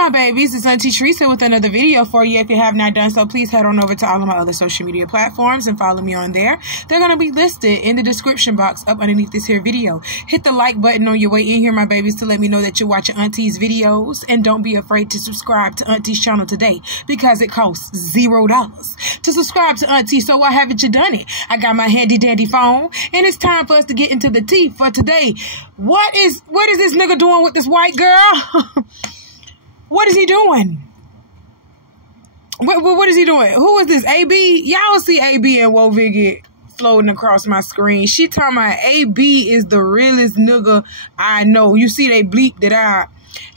my babies, it's Auntie Trice with another video for you. If you have not done so, please head on over to all of my other social media platforms and follow me on there. They're going to be listed in the description box up underneath this here video. Hit the like button on your way in here, my babies, to let me know that you're watching Auntie's videos. And don't be afraid to subscribe to Auntie's channel today because it costs $0 to subscribe to Auntie. So why haven't you done it? I got my handy dandy phone and it's time for us to get into the tea for today. What is this nigga doing with this white girl? What is he doing? What is he doing? Who is this? AB? Y'all see AB and Woah Vicky floating across my screen. She talking about AB is the realest nigga I know. You see they bleeped it out.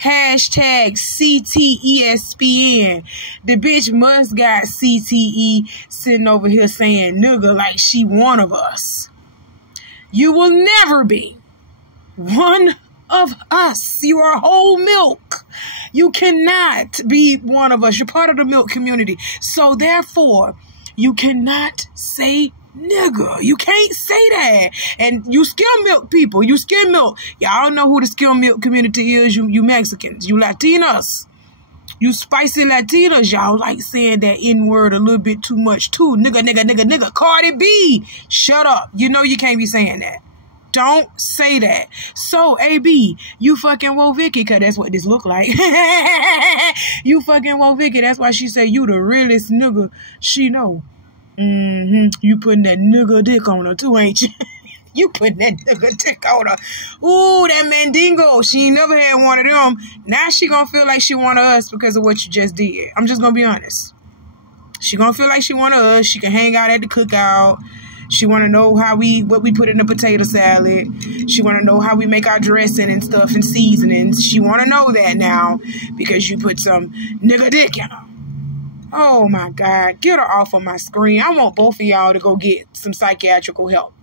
Hashtag CTESPN. The bitch must got CTE sitting over here saying nigga like she one of us. You will never be one of us. You are whole milk. You cannot be one of us. You're part of the milk community. So therefore, you cannot say nigga. You can't say that. And you skim milk people. You skim milk. Y'all know who the skim milk community is. You Mexicans. You Latinas. You spicy Latinas. Y'all like saying that N-word a little bit too much too. Nigga, nigga, nigga, nigga. Cardi B. Shut up. You know you can't be saying that. Don't say that. So, AB, you fucking Woah Vicky, because that's what this look like. You fucking Woah Vicky. That's why she say you the realest nigga she know. You putting that nigga dick on her too, ain't you? You putting that nigga dick on her. Ooh, that mandingo. She ain't never had one of them. Now she gonna feel like she one of us because of what you just did. I'm just gonna be honest. She gonna feel like she one of us. She can hang out at the cookout. She want to know what we put in the potato salad. She want to know how we make our dressing and stuff and seasonings. She want to know that now because you put some nigga dick in her. Oh, my God. Get her off of my screen. I want both of y'all to go get some psychiatrical help.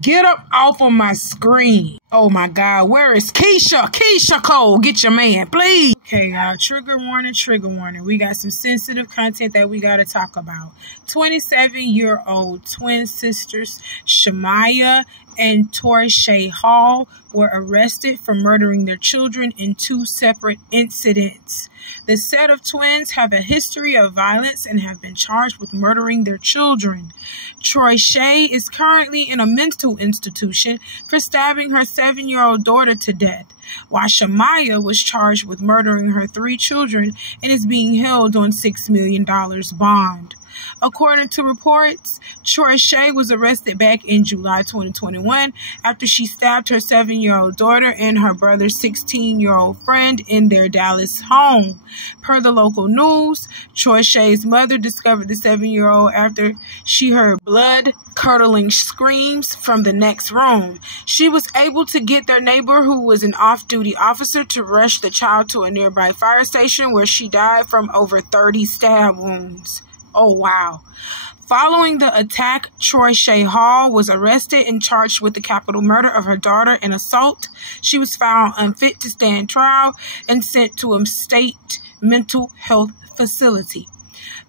Get up off of my screen. Oh, my God. Where is Keisha? Keisha Cole. Get your man, please. Okay, y'all. Trigger warning, trigger warning. We got some sensitive content that we got to talk about. 27-year-old twin sisters Shamaya and Trice Hall were arrested for murdering their children in 2 separate incidents. The set of twins have a history of violence and have been charged with murdering their children. Trice is currently in a mental institution for stabbing her 7-year-old daughter to death, while Shamaya was charged with murdering her 3 children and is being held on $6 million bond. According to reports, Trice was arrested back in July 2021 after she stabbed her 7-year-old daughter and her brother's 16-year-old friend in their Dallas home. Per the local news, Trice's mother discovered the 7-year-old after she heard blood-curdling screams from the next room. She was able to get their neighbor, who was an off-duty officer, to rush the child to a nearby fire station where she died from over 30 stab wounds. Oh, wow. Following the attack, Trice Hall was arrested and charged with the capital murder of her daughter and assault. She was found unfit to stand trial and sent to a state mental health facility.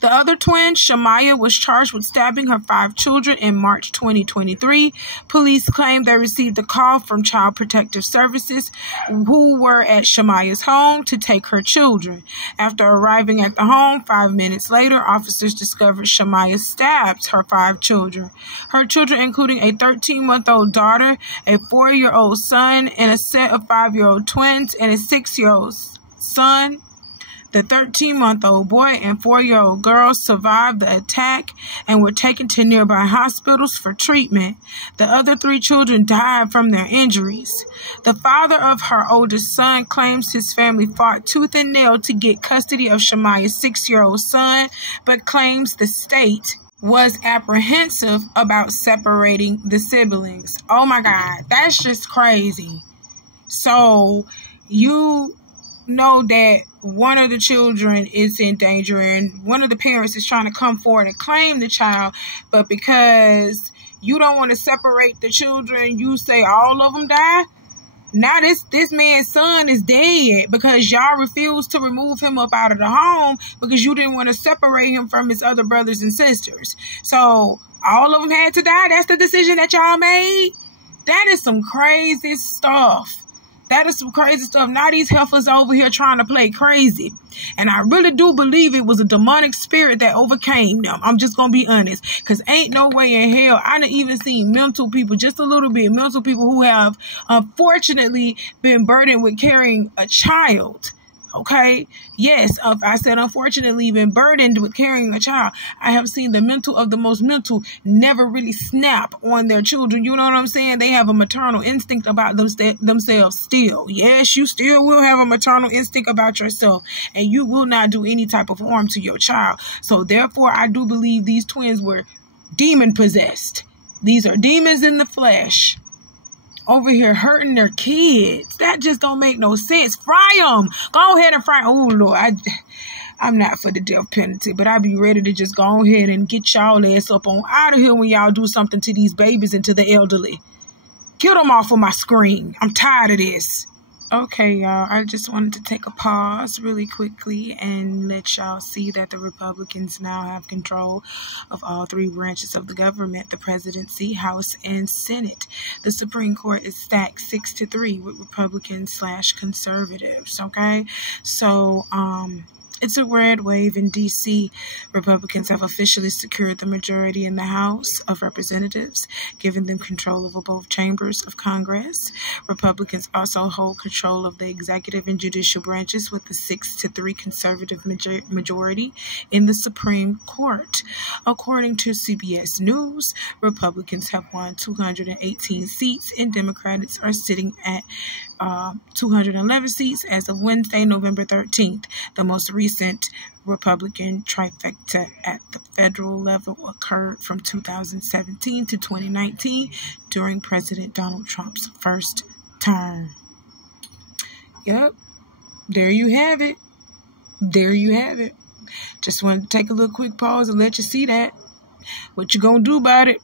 The other twin, Shamaya, was charged with stabbing her 5 children in March 2023. Police claimed they received a call from Child Protective Services, who were at Shamaya's home to take her children. After arriving at the home 5 minutes later, officers discovered Shamaya stabbed her 5 children. Her children, including a 13-month-old daughter, a 4-year-old son, and a set of 5-year-old twins and a 6-year-old son. The 13-month-old boy and 4-year-old girl survived the attack and were taken to nearby hospitals for treatment. The other 3 children died from their injuries. The father of her oldest son claims his family fought tooth and nail to get custody of Shamaya's 6-year-old son, but claims the state was apprehensive about separating the siblings. Oh my God, that's just crazy. So you know that one of the children is in danger and one of the parents is trying to come forward and claim the child, but because you don't want to separate the children, you say all of them die. Now this man's son is dead because y'all refused to remove him up out of the home because you didn't want to separate him from his other brothers and sisters. So all of them had to die. That's the decision that y'all made. That is some crazy stuff. That is some crazy stuff. Now these heifers over here trying to play crazy. And I really do believe it was a demonic spirit that overcame them. I'm just going to be honest. Because ain't no way in hell. I done even seen mental people, just a little bit, mental people who have unfortunately been burdened with carrying a child. Okay. Yes. I said, unfortunately, been burdened with carrying a child. I have seen the mental of the most mental never really snap on their children. You know what I'm saying? They have a maternal instinct about themselves still. Yes, you still will have a maternal instinct about yourself, and you will not do any type of harm to your child. So therefore, I do believe these twins were demon possessed. These are demons in the flesh. Over here hurting their kids. That just don't make no sense. Fry them. Go ahead and fry. Oh, Lord. I'm not for the death penalty, but I be ready to just go ahead and get y'all ass up on out of here when y'all do something to these babies and to the elderly. Get them off of my screen. I'm tired of this. Okay, y'all, I just wanted to take a pause really quickly and let y'all see that the Republicans now have control of all three branches of the government, the presidency, House, and Senate. The Supreme Court is stacked 6-3 with Republicans/conservatives, okay? So, it's a red wave in D.C. Republicans have officially secured the majority in the House of Representatives, giving them control over both chambers of Congress. Republicans also hold control of the executive and judicial branches with the 6-3 conservative majority in the Supreme Court. According to CBS News, Republicans have won 218 seats and Democrats are sitting at 211 seats as of Wednesday, November 13th. The most recent Republican trifecta at the federal level occurred from 2017 to 2019 during President Donald Trump's first term. Yep, there you have it. There you have it. Just wanted to take a little quick pause and let you see that. What you gonna do about it?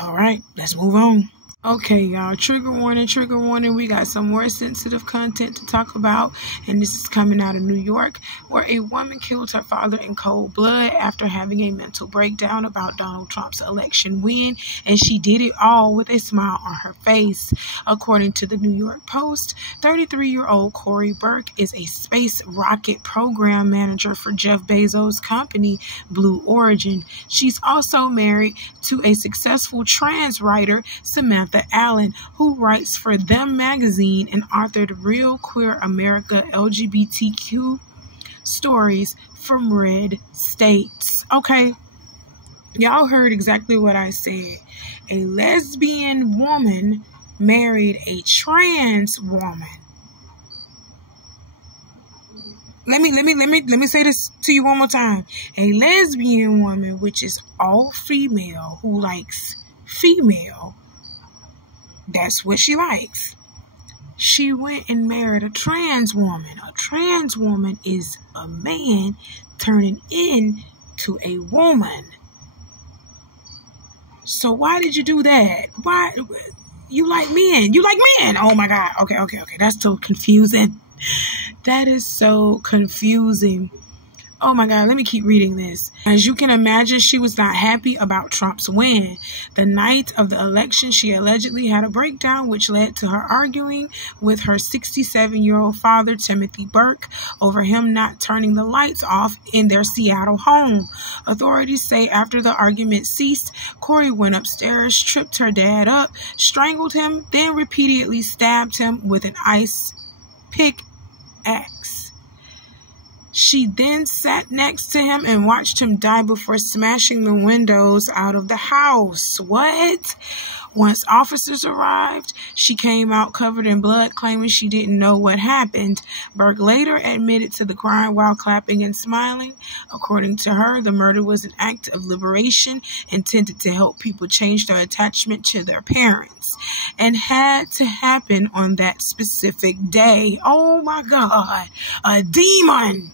All right, let's move on. Okay, y'all, trigger warning. We got some more sensitive content to talk about, and this is coming out of New York, where a woman killed her father in cold blood after having a mental breakdown about Donald Trump's election win, and she did it all with a smile on her face. According to the New York Post, 33-year-old Corey Burke is a space rocket program manager for Jeff Bezos' company, Blue Origin. She's also married to a successful trans writer, Samantha Allen, who writes for Them magazine and authored Real Queer America LGBTQ stories from red states. Okay, y'all heard exactly what I said. A lesbian woman married a trans woman. Let me say this to you one more time. A lesbian woman, which is all female, who likes female. That's what she likes. She went and married a trans woman. A trans woman is a man turning into a woman. So why did you do that? Why? You like men. You like men. Oh my God. Okay. That's so confusing. That is so confusing. Oh my God, let me keep reading this. As you can imagine, she was not happy about Trump's win. The night of the election, she allegedly had a breakdown, which led to her arguing with her 67-year-old father, Timothy Burke, over him not turning the lights off in their Seattle home. Authorities say after the argument ceased, Corey went upstairs, tripped her dad up, strangled him, then repeatedly stabbed him with an ice pickaxe. She then sat next to him and watched him die before smashing the windows out of the house. What? Once officers arrived, she came out covered in blood, claiming she didn't know what happened. Burke later admitted to the crime while clapping and smiling. According to her, the murder was an act of liberation intended to help people change their attachment to their parents, and had to happen on that specific day. Oh my God, a demon!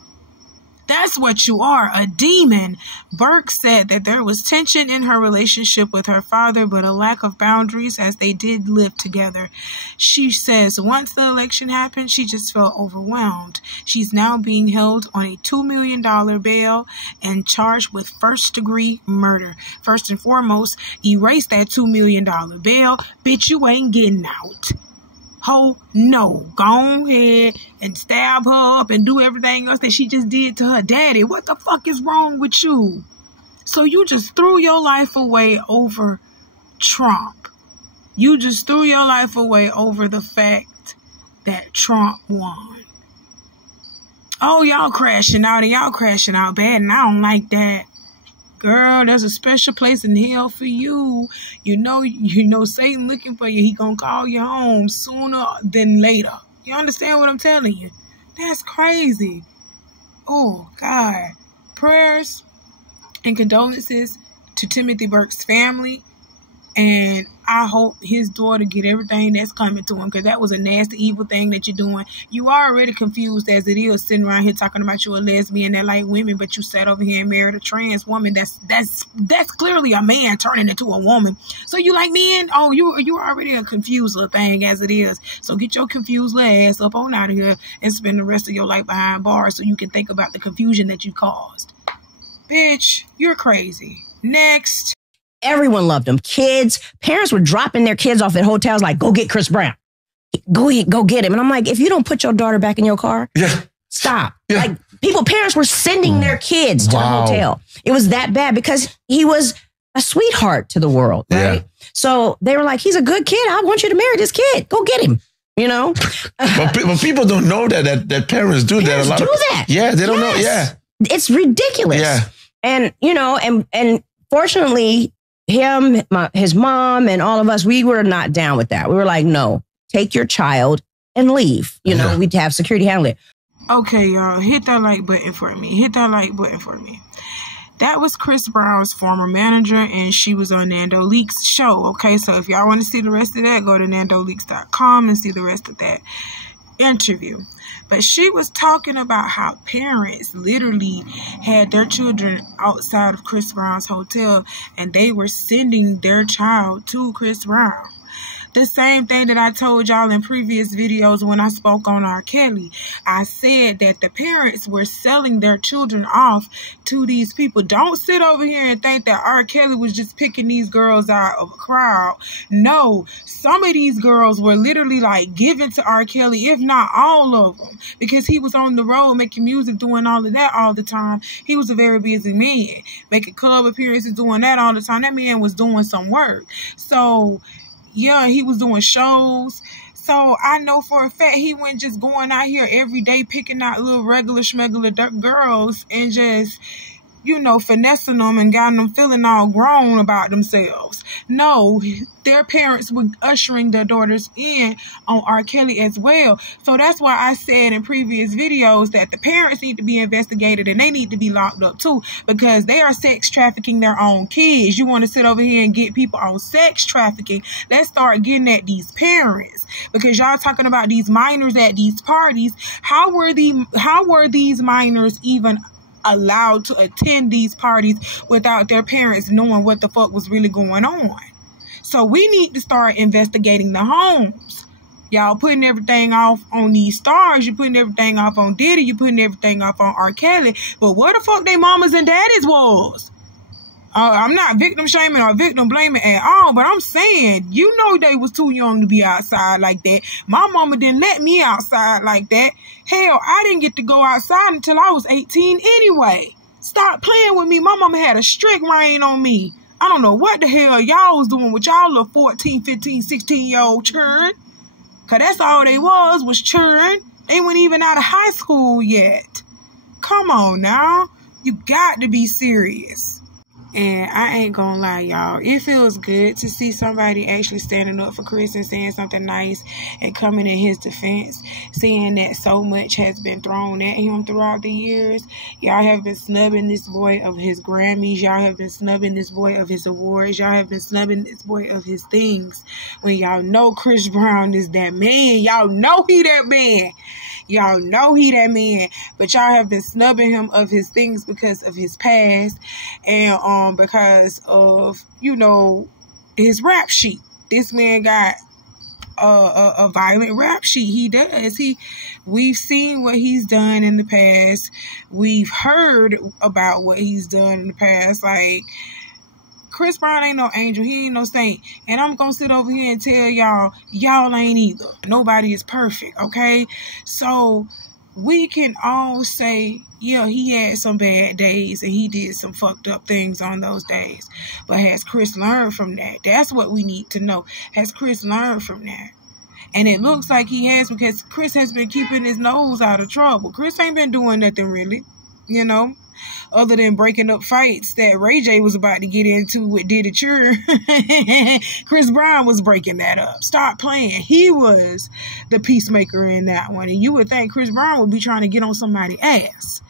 That's what you are, a demon. Burke said that there was tension in her relationship with her father, but a lack of boundaries as they did live together. She says once the election happened, she just felt overwhelmed. She's now being held on a $2 million bail and charged with first-degree murder. First and foremost, erase that $2 million bail. Bitch, you ain't getting out. Ho, no. Go ahead and stab her up and do everything else that she just did to her daddy. What the fuck is wrong with you? So you just threw your life away over Trump. You just threw your life away over the fact that Trump won. Oh, y'all crashing out and y'all crashing out bad, and I don't like that. Girl, there's a special place in hell for you. You know Satan looking for you. He gonna call you home sooner than later. You understand what I'm telling you? That's crazy. Oh, God. Prayers and condolences to Timothy Burke's family. And I hope his daughter get everything that's coming to him, because that was a nasty, evil thing that you're doing. You are already confused as it is, sitting around here talking about you a lesbian that like women, but you sat over here and married a trans woman. That's clearly a man turning into a woman. So you like men? Oh, you already a confused little thing as it is. So get your confused little ass up on out of here and spend the rest of your life behind bars so you can think about the confusion that you caused. Bitch, you're crazy. Next. Everyone loved him. Kids, parents were dropping their kids off at hotels like, go get Chris Brown. Go get him. And I'm like, if you don't put your daughter back in your car, stop. Yeah. Like parents were sending their kids to the hotel. It was that bad because he was a sweetheart to the world, right? Yeah. So they were like, he's a good kid. I want you to marry this kid. Go get him. You know? but people don't know that parents do that. A lot of that. Yeah, they don't know. Yeah. It's ridiculous. Yeah. And, and fortunately, him, his mom, and all of us, we were not down with that. We were like, no, take your child and leave. We'd have security handle it. Okay, y'all, hit that like button for me. Hit that like button for me. That was Chris Brown's former manager, and she was on Nando Leak's show. Okay, so if y'all want to see the rest of that, go to nandoleaks.com and see the rest of that interview. But she was talking about how parents literally had their children outside of Chris Brown's hotel and they were sending their child to Chris Brown. The same thing that I told y'all in previous videos when I spoke on R. Kelly. I said that the parents were selling their children off to these people. Don't sit over here and think that R. Kelly was just picking these girls out of a crowd. No, some of these girls were literally like given to R. Kelly, if not all of them, because he was on the road making music, doing all of that all the time. He was a very busy man, making club appearances, doing that all the time. That man was doing some work. So yeah, he was doing shows. So I know for a fact he wasn't just going out here every day picking out little regular schmegular girls and just, finessing them and got them feeling all grown about themselves. No, their parents were ushering their daughters in on R. Kelly as well. So that's why I said in previous videos that the parents need to be investigated and they need to be locked up too, because they are sex trafficking their own kids. You want to sit over here and get people on sex trafficking? Let's start getting at these parents, because y'all talking about these minors at these parties. How were these minors even allowed to attend these parties without their parents knowing what the fuck was really going on? So we need to start investigating the homes. Y'all putting everything off on these stars. You're putting everything off on Diddy. You're putting everything off on R. Kelly. But where the fuck they mamas and daddies was? I'm not victim shaming or victim blaming at all, but I'm saying, they was too young to be outside like that. My mama didn't let me outside like that. Hell, I didn't get to go outside until I was 18 anyway. Stop playing with me. My mama had a strict rein on me. I don't know what the hell y'all was doing with y'all little 14, 15, 16-year-old children. Because that's all they was children. They weren't even out of high school yet. Come on now. You got to be serious. And I ain't gonna lie, y'all, it feels good to see somebody actually standing up for Chris and saying something nice and coming in his defense, seeing that so much has been thrown at him throughout the years. Y'all have been snubbing this boy of his Grammys. Y'all have been snubbing this boy of his awards. Y'all have been snubbing this boy of his things. When y'all know Chris Brown is that man. Y'all know he that man. Y'all know he that man, but y'all have been snubbing him of his things because of his past and because of, his rap sheet. This man got a violent rap sheet. He does. We've seen what he's done in the past. We've heard about what he's done in the past. Like, Chris Brown ain't no angel. He ain't no saint. And I'm going to sit over here and tell y'all ain't either. Nobody is perfect, okay? So we can all say, yeah, he had some bad days and he did some fucked up things on those days. But has Chris learned from that? That's what we need to know. Has Chris learned from that? And it looks like he has, because Chris has been keeping his nose out of trouble. Chris ain't been doing nothing really, you know, other than breaking up fights that Ray J was about to get into with Diddy Chure. Chris Brown was breaking that up. Stop playing. He was the peacemaker in that one. And you would think Chris Brown would be trying to get on somebody's ass.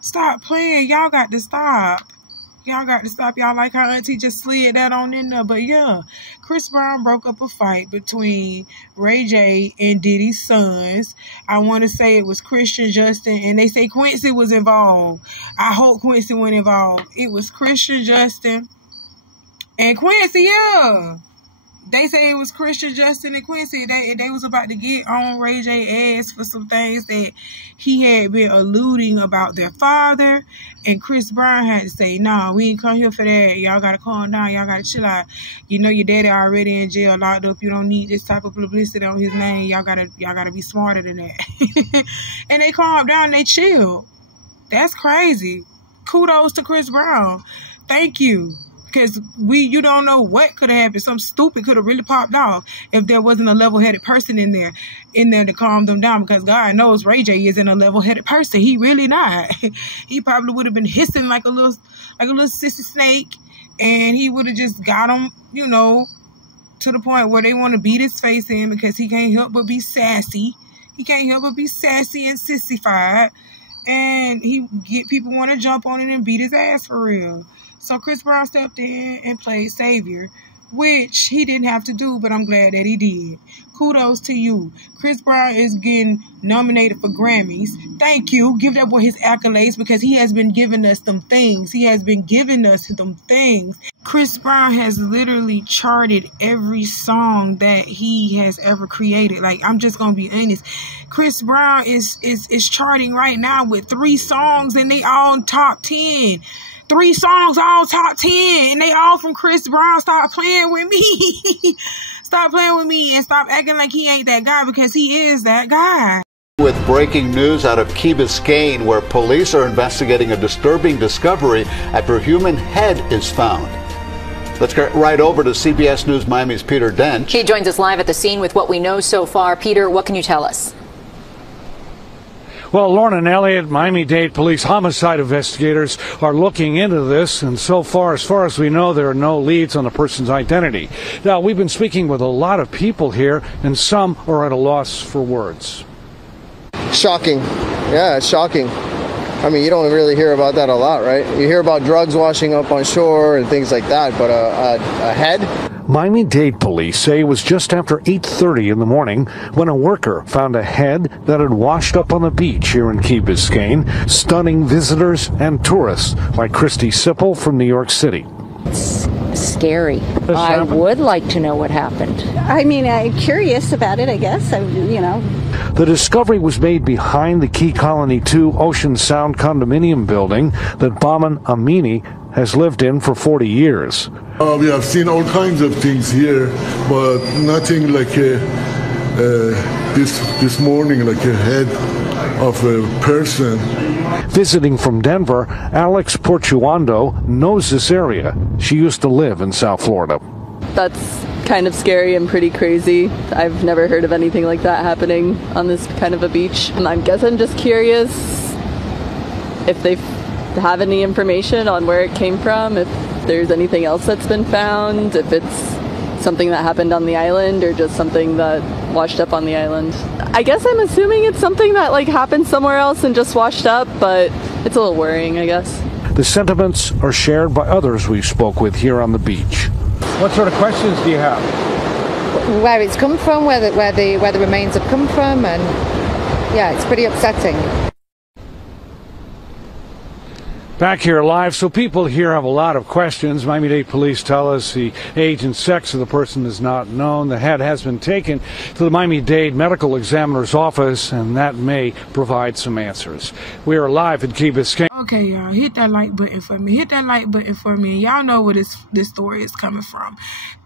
Stop playing. Y'all got to stop. Y'all got to stop. Y'all like how Auntie just slid that on in there. But yeah, Chris Brown broke up a fight between Ray J and Diddy's sons. I want to say it was Christian Justin, and they say Quincy was involved. I hope Quincy went involved. It was Christian Justin and Quincy, yeah. They say it was Christian Justin and Quincy. They was about to get on Ray J ass for some things that he had been alluding about their father. And Chris Brown had to say, nah, we ain't come here for that. Y'all got to calm down. Y'all got to chill out. You know your daddy already in jail, locked up. You don't need this type of publicity on his name. Y'all gotta be smarter than that. And they calmed down and they chilled. That's crazy. Kudos to Chris Brown. Thank you. Because you don't know what could have happened. Something stupid could have really popped off if there wasn't a level-headed person in there to calm them down. Because God knows Ray J isn't a level-headed person. He really not. He probably would have been hissing like a little sissy snake, and he would have just got him, you know, to the point where they want to beat his face in because he can't help but be sassy. He can't help but be sassy and sissified, and people want to jump on it and beat his ass for real. So Chris Brown stepped in and played savior, which he didn't have to do, but I'm glad that he did. Kudos to you. Chris Brown is getting nominated for Grammys. Thank you. Give that boy his accolades, because he has been giving us them things. He has been giving us them things. Chris Brown has literally charted every song that he has ever created. Like, I'm just going to be honest. Chris Brown is charting right now with 3 songs, and they all top 10. 3 songs, all top 10, and they all from Chris Brown. Stop playing with me. Stop playing with me and stop acting like he ain't that guy, because he is that guy. With breaking news out of Key Biscayne, where police are investigating a disturbing discovery after a human head is found. Let's get right over to CBS News Miami's Peter Dench. He joins us live at the scene with what we know so far. Peter, what can you tell us? Well, Lorna and Elliott, Miami-Dade police homicide investigators are looking into this, and so far as we know, there are no leads on the person's identity. Now, we've been speaking with a lot of people here, and some are at a loss for words. Shocking. Yeah, it's shocking. I mean, you don't really hear about that a lot, right? You hear about drugs washing up on shore and things like that, but a head? Miami-Dade police say it was just after 8:30 in the morning when a worker found a head that had washed up on the beach here in Key Biscayne, stunning visitors and tourists like Christy Sipple from New York City. It's scary. I would like to know what happened. I mean, I'm curious about it, I guess. You know. The discovery was made behind the Key Colony 2 Ocean Sound condominium building that Baman Amini has lived in for 40 years. We have seen all kinds of things here, but nothing like this morning, like a head of a person. Visiting from Denver, Alex Portuando knows this area. She used to live in South Florida. That's kind of scary and pretty crazy. I've never heard of anything like that happening on this kind of a beach. And I guess I'm just curious if they have any information on where it came from, if there's anything else that's been found, if it's something that happened on the island or just something that washed up on the island. I guess I'm assuming it's something that like happened somewhere else and just washed up, but it's a little worrying, I guess. The sentiments are shared by others we spoke with here on the beach. What sort of questions do you have? Where it's come from, where the remains have come from, and yeah, it's pretty upsetting. Back here live, so people here have a lot of questions. Miami-Dade police tell us the age and sex of the person is not known. The head has been taken to the Miami-Dade medical examiner's office, and that may provide some answers. We are live in Key Biscayne. Okay, y'all, hit that like button for me. Hit that like button for me. And y'all know where this story is coming from.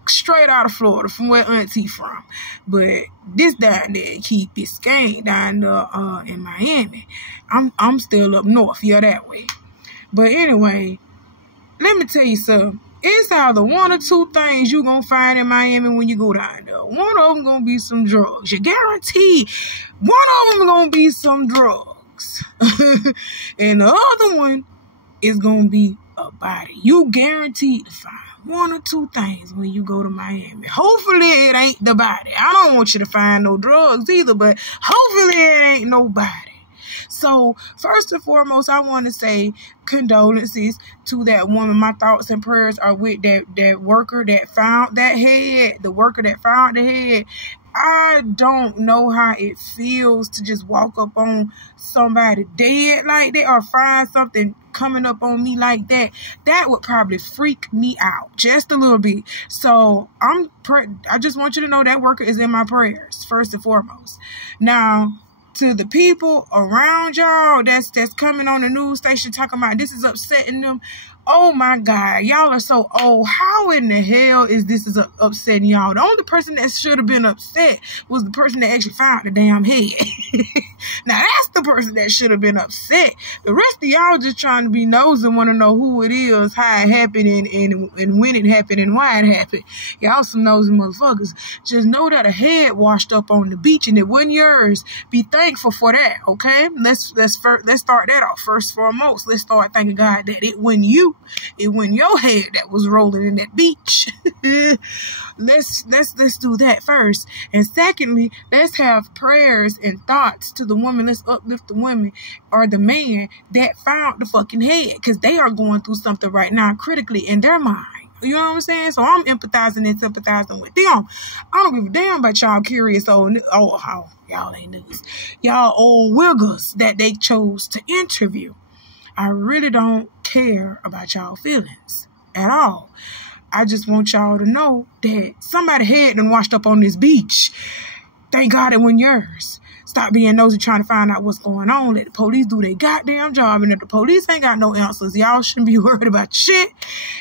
Straight out of Florida, from where Auntie from. But this down there in Key Biscayne, down there in Miami. I'm still up north, yeah, that way. But anyway, let me tell you something. It's either one or two things you gonna find in Miami when you go down there. One of them gonna be some drugs. You guarantee one of them gonna be some drugs. And the other one is gonna be a body. You guaranteed to find one or two things when you go to Miami. Hopefully it ain't the body. I don't want you to find no drugs either, but hopefully it ain't nobody. So, first and foremost, I want to say condolences to that woman. My thoughts and prayers are with that worker that found that head, the worker that found the head. I don't know how it feels to just walk up on somebody dead like that or find something coming up on me like that. That would probably freak me out just a little bit. So, I just want you to know that worker is in my prayers, first and foremost. Now, to the people around y'all that's coming on the news station talking about this is upsetting them. Oh my God, y'all are so old. How in the hell is this upsetting y'all? The only person that should have been upset was the person that actually found the damn head. Now that's the person that should have been upset. The rest of y'all just trying to be nosy and want to know who it is, how it happened, and when it happened and why it happened. Y'all some nosy motherfuckers. Just know that a head washed up on the beach and it wasn't yours. Be thankful for that, okay? Let's start that off first and foremost. Let's start thanking God that it wasn't you. It wasn't your head that was rolling in that beach. Let's do that first. And secondly, let's have prayers and thoughts to the woman. Let's uplift the woman or the man that found the fucking head, because they are going through something right now critically in their mind. You know what I'm saying? So I'm empathizing and sympathizing with them. I don't give a damn about y'all curious old, y'all ain't news. Y'all old wiggers that they chose to interview. I really don't care about y'all feelings at all. I just want y'all to know that somebody's head done washed up on this beach. Thank God it wasn't yours. Stop being nosy trying to find out what's going on. Let the police do their goddamn job. And if the police ain't got no answers, y'all shouldn't be worried about shit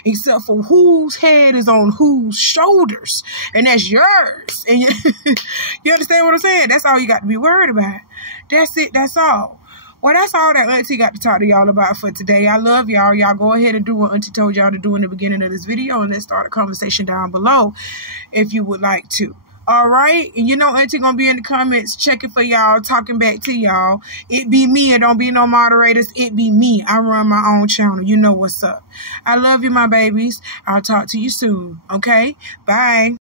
except for whose head is on whose shoulders. And that's yours. And you understand what I'm saying? That's all you got to be worried about. That's it. That's all. Well, that's all that Auntie got to talk to y'all about for today. I love y'all. Y'all go ahead and do what Auntie told y'all to do in the beginning of this video, and let's start a conversation down below if you would like to. All right? And you know Auntie gonna be in the comments checking for y'all, talking back to y'all. It be me. It don't be no moderators. It be me. I run my own channel. You know what's up. I love you, my babies. I'll talk to you soon. Okay? Bye.